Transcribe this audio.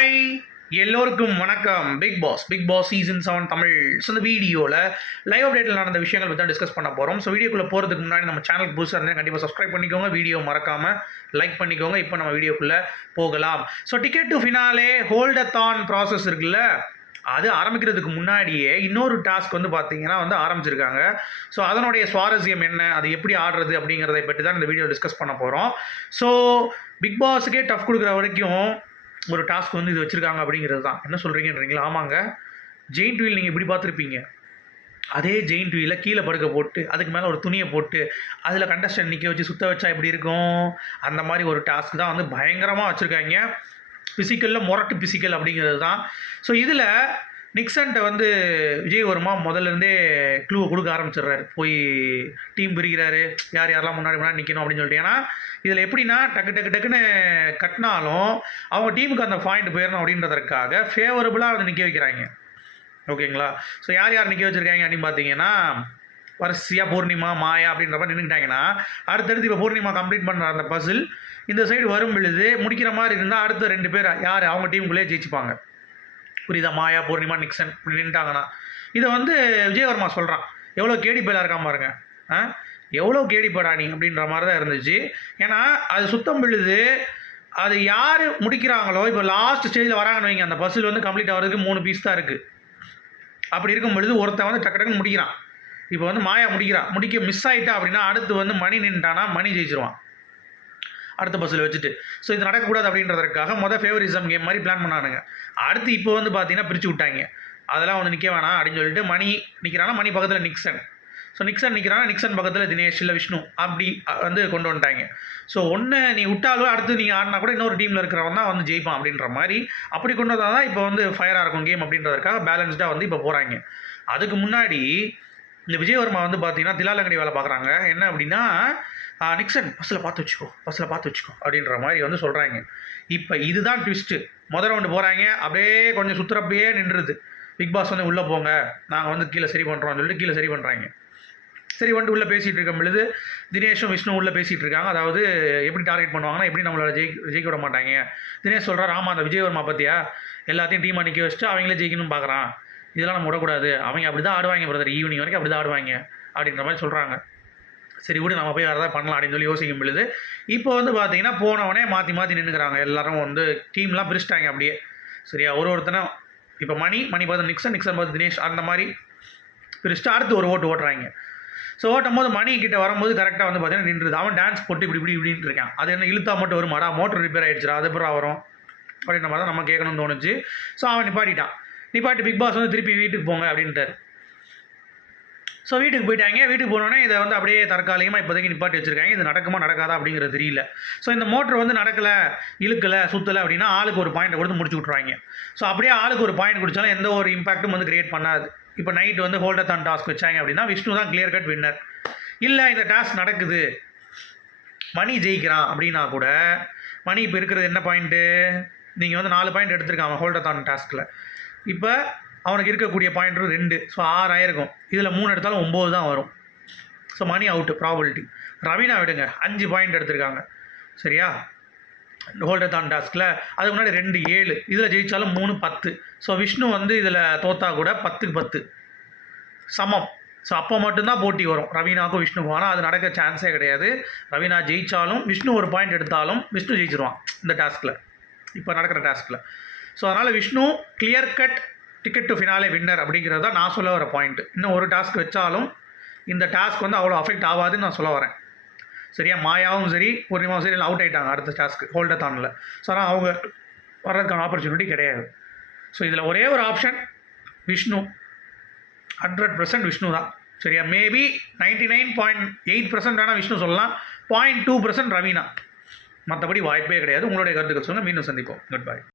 Hi எல்லோருக்கும் வணக்கம். Bigg Boss Bigg Boss season seven Tamil. So இந்த வீடியோவில் லைவ் அப்டேட்டில் நடந்த விஷயங்கள் பற்றி தான் டிஸ்கஸ் பண்ண போகிறோம் ஸோ வீடியோக்குள்ளே போகிறதுக்கு முன்னாடி நம்ம சேனல் புதுசாக இருந்தால் கண்டிப்பாக சப்ஸ்கிரைப் பண்ணிக்கோங்க. வீடியோ மறக்காமல் லைக் பண்ணிக்கோங்க. இப்போ நம்ம வீடியோக்குள்ளே போகலாம். ஸோ டிக்கெட் டு ஃபினாலே ஹோல்டத்தான் ப்ராசஸ் இருக்குல்ல? அது ஆரம்பிக்கிறதுக்கு முன்னாடியே இன்னொரு டாஸ்க் வந்து பார்த்தீங்கன்னா வந்து ஆரம்பிச்சிருக்காங்க. ஸோ அதனுடைய சுவாரஸ்யம் என்ன? அது எப்படி ஆடுறது அப்படிங்கிறத பற்றி தான் இந்த வீடியோ டிஸ்கஸ் பண்ண போகிறோம் ஸோ பிக் பாஸுக்கே டஃப் கொடுக்குற வரைக்கும் ஒரு டாஸ்க் வந்து இது வச்சுருக்காங்க அப்படிங்கிறது தான். என்ன சொல்கிறீங்கன்றீங்களா ஆமாங்க. ஜெயின்ட் வீல் நீங்கள் இப்படி பார்த்துருப்பீங்க. அதே ஜெயின்ட் வீலில் கீழே படுக்க போட்டு அதுக்கு மேலே ஒரு துணியை போட்டு அதில் கண்டஸ்டன்ட் நிற்க வச்சு சுத்த வச்சா எப்படி இருக்கும்? அந்த மாதிரி ஒரு டாஸ்க் தான் வந்து பயங்கரமாக வச்சுருக்காங்க. ஃபிசிக்கலில் முரட்டு ஃபிசிக்கல் அப்படிங்கிறது தான். ஸோ இதில் நிக்சன்ட்ட வந்து விஜயவர்மா முதல்லேருந்தே முதல்ல இருந்தே க்ளூ கொடுக்க ஆரம்பிச்சிடுறாரு. போய் டீம் பிரிக்கிறாரு. யார் யாரெல்லாம் முன்னாடி முன்னாடி நிற்கணும் அப்படின்னு சொல்லிட்டு. ஏன்னா இதில் எப்படின்னா டக்கு டக்கு டக்குன்னு கட்டினாலும் அவங்க டீமுக்கு அந்த பாயிண்ட் போயிடணும் அப்படின்றதற்காக ஃபேவரபுளாக வந்து நிற்க வைக்கிறாங்க. ஓகேங்களா? ஸோ யார் யார் நிற்க வச்சுருக்காங்க அப்படின்னு பார்த்தீங்கன்னா வரிசையாக பூர்ணிமா மாயா அப்படின்ற மாதிரி நின்றுக்கிட்டாங்கன்னா அடுத்தடுத்து இப்போ பூர்ணிமா கம்ப்ளீட் பண்ணுற அந்த பசில் இந்த சைடு வரும் பொழுது முடிக்கிற மாதிரி இருந்தால் அடுத்த ரெண்டு பேர் யார்? அவங்க டீமுக்குள்ளேயே ஜெயிச்சுப்பாங்க. புரியுதா மாயா பூர்ணிமா நிக்சன் இப்படி நின்ட்டாங்கன்னா இதை வந்து விஜயவர்மா சொல்கிறான் எவ்வளோ கேடி பயிலாக இருக்கான் பாருங்க. ஆ? எவ்வளோ கேடி நீ அப்படின்ற மாதிரி தான் இருந்துச்சு. ஏன்னா அது சுத்தம் விழுது. அது யார் முடிக்கிறாங்களோ இப்போ லாஸ்ட் ஸ்டேஜில் வராங்கன்னு வைங்க அந்த பஸ்ஸில் வந்து கம்ப்ளீட் ஆகிறதுக்கு மூணு பீஸ் தான் இருக்குது அப்படி இருக்கும் பொழுது ஒருத்தன் வந்து டக்கு டக்குன்னு முடிக்கிறான். இப்போ வந்து மாயா முடிக்கிறான் முடிக்க மிஸ் ஆகிட்டா அப்படின்னா அடுத்து வந்து மணி நின்ட்டானா மணி ஜெயிச்சிருவான். அடுத்த பஸ்ஸில் வச்சுட்டு. ஸோ இது நடக்கக்கூடாது அப்படின்றதற்காக மொதல் ஃபேவரிசம் கேம் மாதிரி பிளான் பண்ணானுங்க. அடுத்து இப்போ வந்து பார்த்தீங்கன்னா பிரித்து விட்டாங்க. அதெல்லாம் வந்து நிற்க வேணாம் அப்படின்னு சொல்லிட்டு மணி நிற்கிறானா மணி பக்கத்தில் நிக்சன். ஸோ நிக்சன் நிற்கிறானா நிக்சன் பக்கத்தில் தினேஷ் இல்லை விஷ்ணு அப்படி வந்து கொண்டு வந்துட்டாங்க. ஸோ ஒன்று நீ விட்டாலும் அடுத்து நீ ஆடினா கூட இன்னொரு டீமில் இருக்கிறவன் தான் வந்து ஜெயிப்பான் அப்படின்ற மாதிரி அப்படி கொண்டு வந்தால் தான் இப்போ வந்து ஃபயராக இருக்கும் கேம் அப்படின்றதுக்காக பேலன்ஸ்டாக வந்து இப்போ போகிறாங்க அதுக்கு முன்னாடி இந்த விஜயவர்மா வந்து பார்த்தீங்கன்னா திலாலங்கடி வேலை பார்க்குறாங்க என்ன அப்படின்னா நிக்சன் பஸ்ஸில் பார்த்து வச்சுக்கோ பஸ்ஸில் பார்த்து வச்சுக்கோ அப்படின்ற மாதிரி வந்து சொல்கிறாங்க இப்போ இதுதான் ட்விஸ்ட்டு முதல் ரவுண்டு போகிறாங்க அப்படியே கொஞ்சம் சுற்றுறப்பையே நின்றுது. பிக் பாஸ் வந்து உள்ளே போங்க நாங்கள் வந்து கீழே சரி பண்ணுறோம்னு சொல்லிட்டு கீழே சரி பண்ணுறாங்க சரி வந்துட்டு உள்ளே பேசிகிட்டு இருக்கும் பொழுது தினேஷும் விஷ்ணு உள்ளே பேசிகிட்டு இருக்காங்க. அதாவது எப்படி டார்கெட் பண்ணுவாங்கன்னா எப்படி நம்மளை ஜெயி ஜெயிக்க விட மாட்டாங்க. தினேஷ் சொல்கிறார் ஆமாம் அந்த விஜயவர்மா பற்றியா எல்லாத்தையும் டீமாக நிற்க வச்சுட்டு அவங்களே ஜெயிக்கணும்னு பார்க்குறான் இதெல்லாம் நம்ம விடக்கூடாது. அவங்க அப்படி தான் ஆடுவாங்க பிரதர் ஈவினிங் வரைக்கும் அப்படி தான் ஆடுவாங்க அப்படின்ற மாதிரி சொல்கிறாங்க சரி விடு நம்ம போய் வேறு ஏதாவது பண்ணலாம் அப்படின்னு சொல்லி யோசிக்கும் பொழுது இப்போ வந்து பார்த்தீங்கன்னா போனவனே மாற்றி மாற்றி நின்றுக்கிறாங்க எல்லாரும் வந்து டீம்லாம் பிரிச்சிட்டாங்க அப்படியே. சரியா? ஒரு ஒருத்தனை இப்போ மணி மணி பார்த்து நிக்சன் நிக்சன் பார்த்து தினேஷ் அந்த மாதிரி பிரிச்சுட்டு அடுத்து ஒரு ஓட்டு ஓட்டுறாங்க. ஸோ ஓட்டும் போது மணி கிட்ட வரும்போது கரெக்டாக வந்து பார்த்தீங்கன்னா நின்றுது. அவன் டான்ஸ் போட்டு இப்படி இப்படி இப்படின்னு இருக்கான். அது என்ன இழுத்தா மட்டும் வருமாடா? மோட்டர் ரிப்பேர் ஆயிடுச்சுடா அது அப்புறம் வரும்? அப்படின்ற மாதிரி தான் நம்ம கேட்கணும்னு தோணுச்சு. ஸோ அவன் நிப்பாட்டிட்டான். நிப்பாட்டு பிக் பாஸ் வந்து திருப்பி வீட்டுக்கு போங்க அப்படின்ட்டார். ஸோ வீட்டுக்கு போயிட்டாங்க. வீட்டுக்கு போனோடனே இதை வந்து அப்படியே தற்காலிகமாக இப்போதைக்கு நிப்பாட்டி வச்சிருக்காங்க. இது நடக்குமா நடக்காதா அப்படிங்கிறது தெரியல. ஸோ இந்த மோட்டர் வந்து நடக்கலை இழுக்கலை சுற்றலை அப்படின்னா ஆளுக்கு ஒரு பாயிண்ட் கொடுத்து முடிச்சு விட்ருவாங்க ஸோ அப்படியே ஆளுக்கு ஒரு பாயிண்ட் குடித்தாலும் எந்த ஒரு இம்பாக்ட்டும் வந்து கிரியேட் பண்ணாது. இப்போ நைட் வந்து ஹோல்டத்தான் டாஸ்க் வச்சாங்க அப்படின்னா விஷ்ணு தான் கிளியர் கட் வின்னர் இல்லை இந்த டாஸ்க் நடக்குது. மணி ஜெயிக்கிறான் அப்படின்னா கூட மணி இப்போ இருக்கிறது என்ன பாயிண்ட்டு நீங்கள் வந்து நாலு பாயிண்ட் எடுத்துருக்காங்க ஹோல்டர் ஹோல்டத்தான் டாஸ்கில் இப்போ அவனுக்கு இருக்கக்கூடிய பாயிண்ட் ரெண்டு. ஸோ ஆறாயிருக்கும் இதில் மூணு எடுத்தாலும் ஒம்பது தான் வரும். So Mani out probability Raveena விடுங்க. அஞ்சு பாயிண்ட் எடுத்திருக்காங்க. சரியா? ஹோல்டத்தான் டாஸ்கில் அதுக்கு முன்னாடி ரெண்டு ஏழு. இதில் ஜெயித்தாலும் மூணு பத்து. ஸோ விஷ்ணு வந்து இதில் தோத்தா கூட பத்துக்கு பத்து. சமம். ஸோ அப்போ மட்டும்தான் போட்டி வரும். ரவீனாக்கும் விஷ்ணுக்கும். ஆனால் அது நடக்க சான்ஸே கிடையாது. ரவீனா ஜெயித்தாலும் விஷ்ணு ஒரு பாயிண்ட் எடுத்தாலும் விஷ்ணு ஜெயிச்சிருவான் இந்த டாஸ்கில் இப்போ நடக்கிற டாஸ்கில் ஸோ அதனால் Vishnu clear cut ticket to finale winner அப்படிங்கிறது தான் நான் சொல்ல வர பாயிண்ட் இன்னும் ஒரு டாஸ்க் வச்சாலும் இந்த டாஸ்க் வந்து அவ்வளோ அஃபெக்ட் ஆகாதுன்னு நான் சொல்ல வரேன். சரியா? மாயாவும் சரி பூர்ணிமாவும் சரி அவுட் ஆகிட்டாங்க அடுத்த டாஸ்க்கு ஹோல்டத்தானில் ஸோ ஆனால் அவங்க வர்றதுக்கான ஆப்பர்ச்சுனிட்டி கிடையாது. ஸோ இதில் ஒரே ஒரு option Vishnu. Hundred percent Vishnu தான். சரியா? Maybe ninety nine point eight percent வேணால் விஷ்ணு சொல்லலாம். Point two percent Raveena. மற்றபடி வாய்ப்பே கிடையாது. உங்களுடைய கருத்துக்கள் சொல்லுங்கள் மீண்டும் சந்திப்போம். Good bye